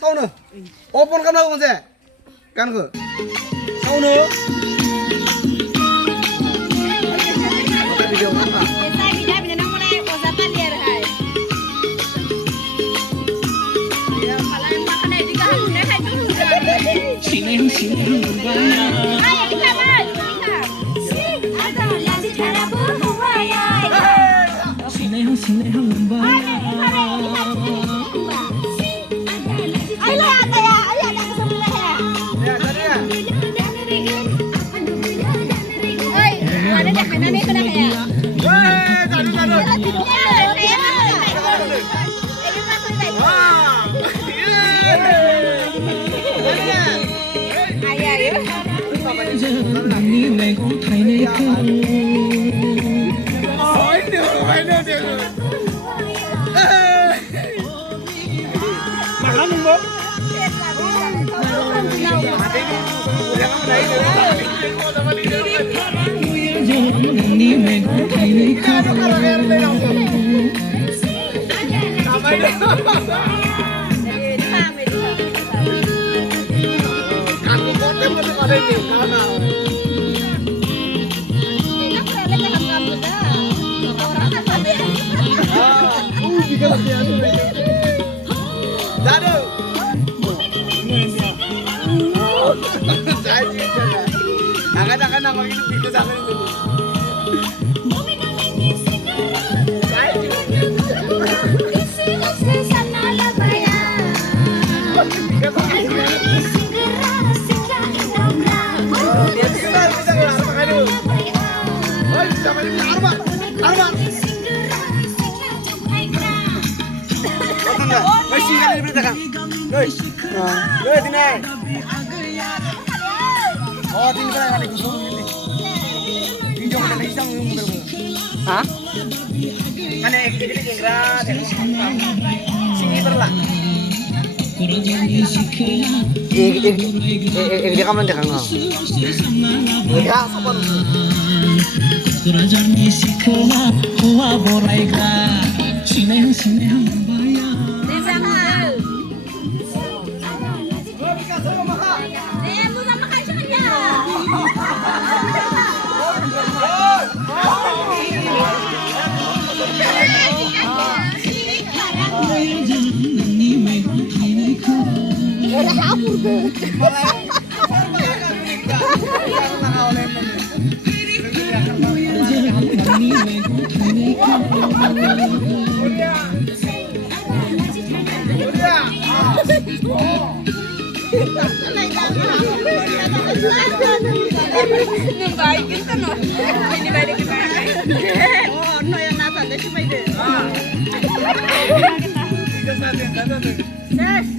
सावनो ओपन खालामनांगौ मोनसे गानखौ सावनो भिडिअ खालामना Jangan nama itu bisa sampai itu. Oh, ini kan ada gusung ini. Hijau ada hitam ini. Hah? Mana ekor ini gerak, sini terlah. Dia kamu nak dengar? Ya, sabar. Kerajaan Isikela, Hua Boraiga, Sineh Sineh Mambaya. Yes.